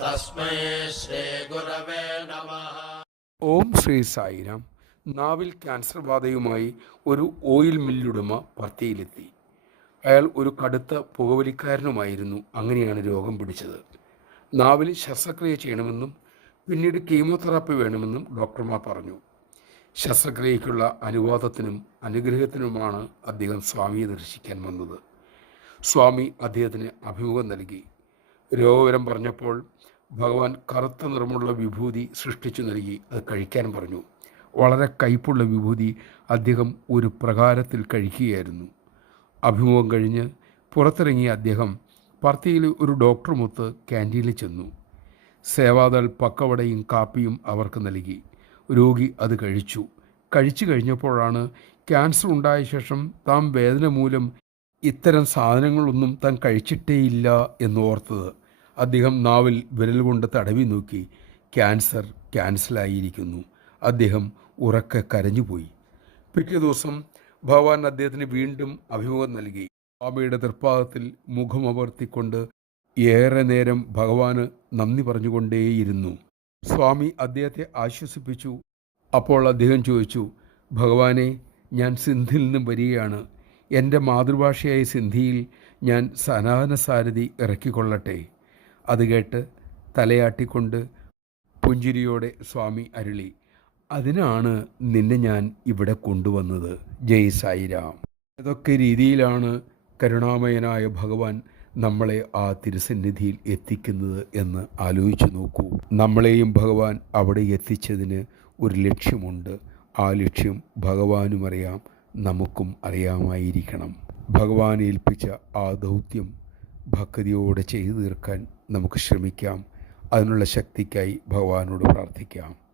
തസ്മൈ ശ്രീ ഗുരവേ നമ. ഓം ശ്രീ സായിരാം. നാവിൽ ക്യാൻസർ ബാധയുമായി ഒരു ഓയിൽ മില്ലുടമ പർത്തിയിലെത്തി. അയാൾ ഒരു കടുത്ത പുകവലിക്കാരനുമായിരുന്നു. അങ്ങനെയാണ് രോഗം പിടിച്ചത്. നാവിൽ ശസ്ത്രക്രിയ ചെയ്യണമെന്നും പിന്നീട് കീമോതെറാപ്പി വേണമെന്നും ഡോക്ടർമാർ പറഞ്ഞു. ശസ്ത്രക്രിയയ്ക്കുള്ള അനുവാദത്തിനും അനുഗ്രഹത്തിനുമാണ് അദ്ദേഹം സ്വാമിയെ ദർശിക്കാൻ വന്നത്. സ്വാമി അദ്ദേഹത്തിന് അഭിമുഖം നൽകി. രോഗവിവരം പറഞ്ഞപ്പോൾ ഭഗവാൻ കറുത്ത നിറമുള്ള വിഭൂതി സൃഷ്ടിച്ചു നൽകി. അത് കഴിക്കാൻ പറഞ്ഞു. വളരെ കയ്പുള്ള വിഭൂതി അദ്ദേഹം ഒരു പ്രകാരത്തിൽ കഴിക്കുകയായിരുന്നു. അഭിമുഖം കഴിഞ്ഞ് പുറത്തിറങ്ങിയ അദ്ദേഹം പർത്തിയിൽ ഒരു ഡോക്ടറുമൊത്ത് ക്യാന്റീനിൽ ചെന്നു. സേവാദൾ പക്കവടയും കാപ്പിയും അവർക്ക് നൽകി. രോഗി അത് കഴിച്ചു. കഴിച്ചു കഴിഞ്ഞപ്പോഴാണ് ക്യാൻസർ ഉണ്ടായ ശേഷം താം വേദന മൂലം ഇത്തരം സാധനങ്ങളൊന്നും താൻ കഴിച്ചിട്ടേയില്ല എന്നോർത്തത് അദ്ദേഹം നാവിൽ വിരൽ കൊണ്ട് തടവി നോക്കി. ക്യാൻസർ ക്യാൻസലായിരിക്കുന്നു. അദ്ദേഹം ഉറക്കെ കരഞ്ഞുപോയി. പിറ്റേ ദിവസം ഭഗവാൻ അദ്ദേഹത്തിന് വീണ്ടും അഭിമുഖം നൽകി. ബാബയുടെ തൃപ്പാദത്തിൽ മുഖമമർത്തിക്കൊണ്ട് ഏറെ നേരം ഭഗവാന് നന്ദി പറഞ്ഞുകൊണ്ടേയിരുന്നു. സ്വാമി അദ്ദേഹത്തെ ആശ്വസിപ്പിച്ചു. അപ്പോൾ അദ്ദേഹം ചോദിച്ചു ഭഗവാനെ ഞാൻ സിന്ധിൽ നിന്നും വരികയാണ്. എന്റെ മാതൃഭാഷയായ സിന്ധിയിൽ ഞാൻ സനാതന സാരഥി ഇറക്കിക്കൊള്ളട്ടെ. അത് കേട്ട് തലയാട്ടിക്കൊണ്ട് പുഞ്ചിരിയോടെ സ്വാമി അരുളി അതിനാണ് നിന്നെ ഞാൻ ഇവിടെ കൊണ്ടുവന്നത്. ജയ് സായിരാം. ഏതൊക്കെ രീതിയിലാണ് കരുണാമയനായ ഭഗവാൻ നമ്മളെ ആ തിരുസന്നിധിയിൽ എത്തിക്കുന്നത് എന്ന് ആലോചിച്ചു നോക്കൂ. നമ്മളെയും ഭഗവാൻ അവിടെ എത്തിച്ചതിന് ഒരു ലക്ഷ്യമുണ്ട്. ആ ലക്ഷ്യം ഭഗവാനും അറിയാം നമുക്കും അറിയാമായിരിക്കണം. ഭഗവാൻ ഏൽപ്പിച്ച ആ ദൗത്യം ഭക്തിയോടെ ചെയ്തു തീർക്കാൻ നമുക്ക് ശ്രമിക്കാം. അതിനുള്ള ശക്തിക്കായി ഭഗവാനോട് പ്രാർത്ഥിക്കാം.